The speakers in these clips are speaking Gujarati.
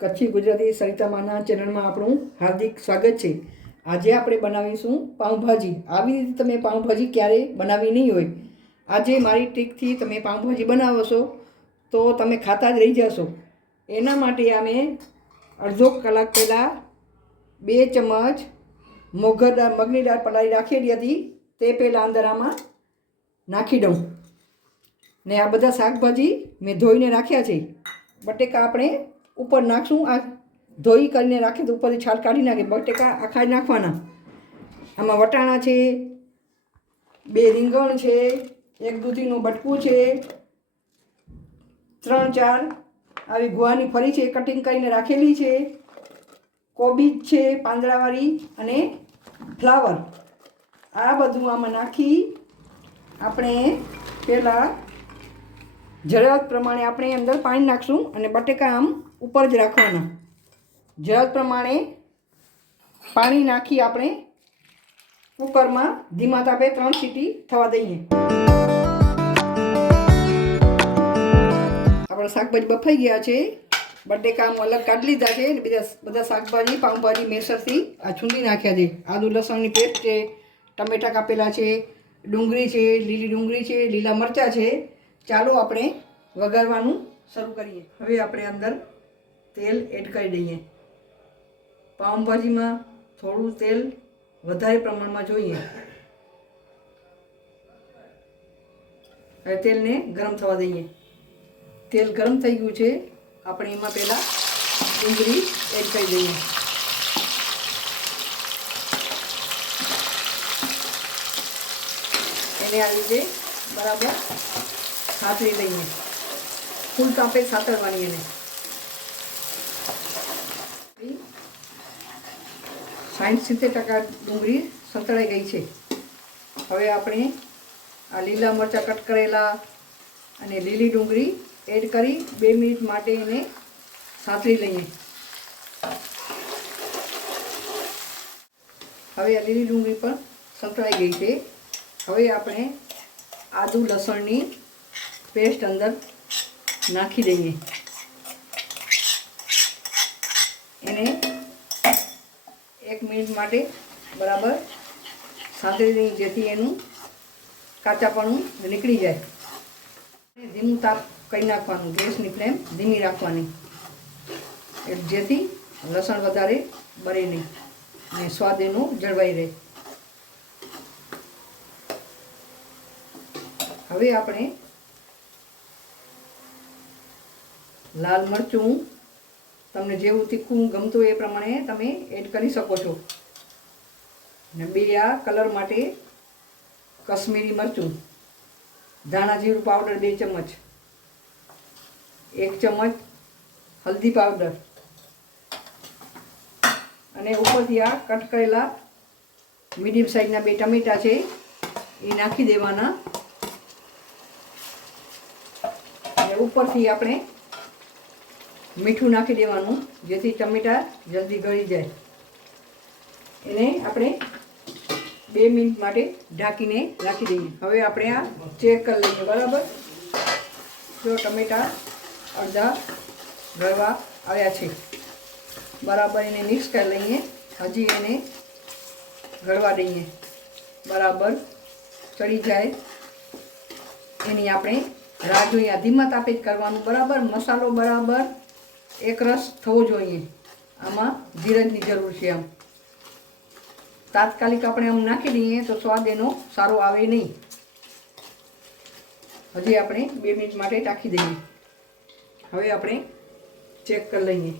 કચ્છી ગુજરાતી સરિતામાના ચેનલમાં આપણું હાર્દિક સ્વાગત છે. આજે આપણે બનાવીશું પાઉંભાજી. આવી રીતે તમે પાઉંભાજી ક્યારેય બનાવી નહીં હોય. આજે મારી ટ્રીકથી તમે પાઉંભાજી બનાવશો તો તમે ખાતા જ રહી જશો. એના માટે અમે અડધો કલાક પહેલાં બે ચમચ મોગર દાળ, મગની દાળ પલાળી રાખેલી હતી. તે પહેલાં અંદર નાખી દઉં. ને આ બધા શાકભાજી મેં ધોઈને રાખ્યા છે. બટેકા આપણે ઉપર નાખશું, આ ધોઈ કરીને રાખીએ તો ઉપરથી છાલ કાઢી નાખીએ, બટેકા આખા જ નાખવાના. આમાં વટાણા છે, બે રીંગણ છે, એક દૂધીનું બટકું છે, ત્રણ ચાર આવી ગુવાની ફરી છે, કટિંગ કરીને રાખેલી છે, કોબીજ છે, પાંદડાવાળી અને ફ્લાવર. આ બધું આમાં નાખી આપણે પહેલાં જરૂરિયાત પ્રમાણે આપણે અંદર પાણી નાખશું અને બટેકા આમ ઉપર જ રાખવાનો. જરૂરત પ્રમાણે પાણી નાખી આપણે કુકરમાં ધીમા તાપે ત્રણ સીટી થવા દઈએ. આપણા શાકભાજી બફાઈ ગયા છે. બટેકા કામ અલગ કાઢી લીધા છે અને બીજા બધા શાકભાજી, પાઉંભાજી, મેસરથી આ છૂંદી નાખ્યા છે. આદુ, લસણની પેસ્ટ છે, ટમેટા કાપેલા છે, ડુંગળી છે, લીલી ડુંગળી છે, લીલા મરચાં છે. ચાલો આપણે વઘારવાનું શરૂ કરીએ. હવે આપણે અંદર તેલ એડ કરી દઈએ. પાઉંભાજીમાં થોડું તેલ વધારે પ્રમાણમાં જોઈએ. હવે તેલને ગરમ થવા દઈએ. તેલ ગરમ થઈ ગયું છે. આપણે એમાં પહેલાં ડુંગળી એડ કરી દઈએ. એને આ રીતે બરાબર સાતરી લઈએ. ફૂલ તાપે સાતરવાની એને. સાઠ સિત્તેર ટકા ડુંગળી સંતળાઈ ગઈ છે. હવે આપણે આ લીલા મરચાં કટ કરેલા અને લીલી ડુંગળી એડ કરી બે મિનિટ માટે એને સાતરી લઈએ. હવે આ લીલી ડુંગળી પણ સંતળાઈ ગઈ છે. હવે આપણે આદુ લસણની પેસ્ટ અંદર નાખી દઈએ એને એક મિનિટ માટે બરાબર સાંતળી જેથી એનું કાચાપણું નીકળી જાય. ધીમું તાપ કરી નાખવાનું, ગેસની ફ્લેમ ધીમી રાખવાની. જેથી લસણ વધારે બને નહીં અને સ્વાદ એનો જળવાઈ રહે. હવે આપણે લાલ મરચું તમને જેવું તીખું ગમતું એ પ્રમાણે તમે એડ કરી શકો છો. ને બે આ કલર માટે કશ્મીરી મરચું, ધાણા જીરું પાવડર બે ચમચ, એક ચમચ હલ્દી પાવડર અને ઉપરથી આ કટ કરેલા મીડિયમ સાઇઝના બે ટમેટા છે, એ નાખી દેવાના. અને ઉપરથી આપણે મીઠું નાખી દેવાનું, જેથી ટમેટા જલ્દી ગળી જાય. એને આપણે બે મિનિટ માટે ઢાંકીને રાખી દઈએ. હવે આપણે આ ચેક કરી લઈએ, બરાબર? જો ટમેટા અડધા ગળવા આવ્યા છે. બરાબર એને મિક્સ કરી લઈએ. હજી એને ગળવા દઈએ. બરાબર ચડી જાય. એની આપણે રાહ જોઈએ ધીમા તાપે જ કરવાનું. બરાબર? મસાલો બરાબર. એક રસ થવો જોઈએ. આમાં ધીરજની જરૂર છે આમ. તાત્કાલિક આપણે આમ નાખી દઈએ તો સ્વાદ એનો સારો આવે નહીં. હજી આપણે બે મિનિટ માટે ટાંકી દઈએ. હવે આપણે ચેક કરી લઈએ.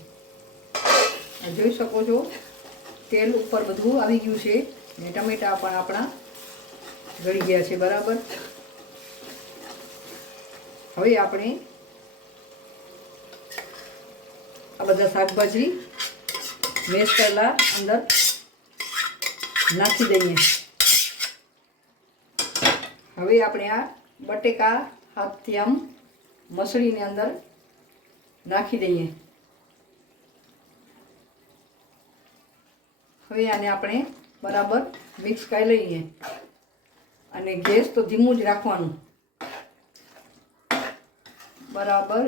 જોઈ શકો છો, તેલ ઉપર બધું આવી ગયું છે ને ટમેટા પણ આપણા ગળી ગયા છે, બરાબર? હવે આપણે આ બધા શાકભાજી મેશ પહેલાં અંદર નાખી દઈએ. હવે આપણે આ બટેકા, હાથથી આમ મસળીની અંદર નાખી દઈએ. હવે આને આપણે બરાબર મિક્સ કરી લઈએ. અને ગેસ તો ધીમું જ રાખવાનું. બરાબર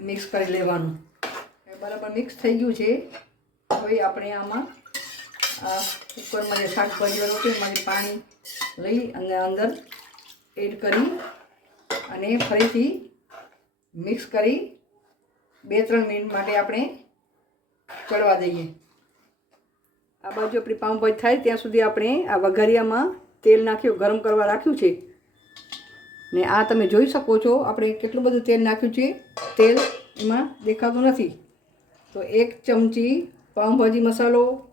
મિક્સ કરી લેવાનું. બરાબર મિક્સ થઈ ગયું છે. હવે આપણે આમાં કુકરમાં જે શાકભાજી હતું એમાંથી પાણી લઈ અને અંદર એડ કરી અને ફરીથી મિક્સ કરી બે ત્રણ મિનિટ માટે આપણે ચડવા દઈએ. આ બાજુ આપણી પાઉંભાજી થાય, ત્યાં સુધી આપણે આ વઘારિયામાં તેલ નાખ્યું, ગરમ કરવા રાખ્યું છે. ને આ તમે જોઈ શકો છો, આપણે કેટલું બધું તેલ નાખ્યું છે. તેલ એમાં દેખાતું નથી. તો એક ચમચી પાઉંભાજી મસાલો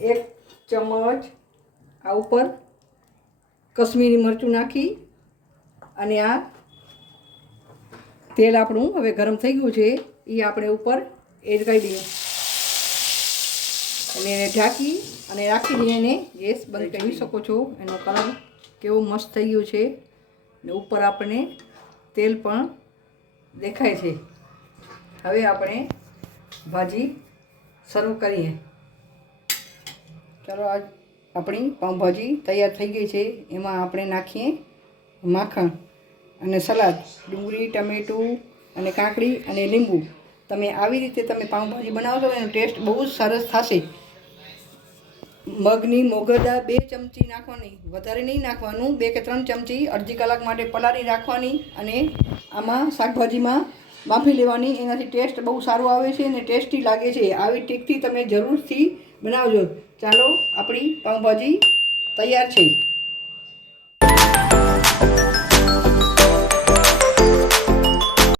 એક ચમચ આ ઉપર કશ્મીરી મરચું નાખી અને આ તેલ આપણું હવે ગરમ થઈ ગયું છે એ આપણે ઉપર એડ કરી દઈએ. અને એને ઢાંકી અને રાખી દઈએ એને. ગેસ બંધ કરી શકો છો. એનો કલર કેવો મસ્ત થઈ ગયો છે. ને ઉપર આપણને તેલ પણ દેખાય છે. હવે આપણે ભાજી શરૂ કરીએ. ચાલો, આજ આપણી પાઉંભાજી તૈયાર થઈ ગઈ છે. એમાં આપણે નાખીએ માખણ અને સલાદ, ડુંગળી, ટમેટું અને કાકડી અને લીંબુ. તમે આવી રીતે તમે પાઉંભાજી બનાવશો એનો ટેસ્ટ બહુ જ સરસ થશે. મગની મોગદા બે ચમચી નાખવાની, વધારે નહીં નાખવાનું, બે કે ત્રણ ચમચી અડધી કલાક માટે પલાળી રાખવાની અને આમાં શાકભાજીમાં બાફી લેવાની. એનાથી ટેસ્ટ બહુ સારો આવે છે અને ટેસ્ટી લાગે છે. આવી ટીકથી તમે જરૂરથી બનાવજો. ચાલો, આપણી પાઉંભાજી તૈયાર છે.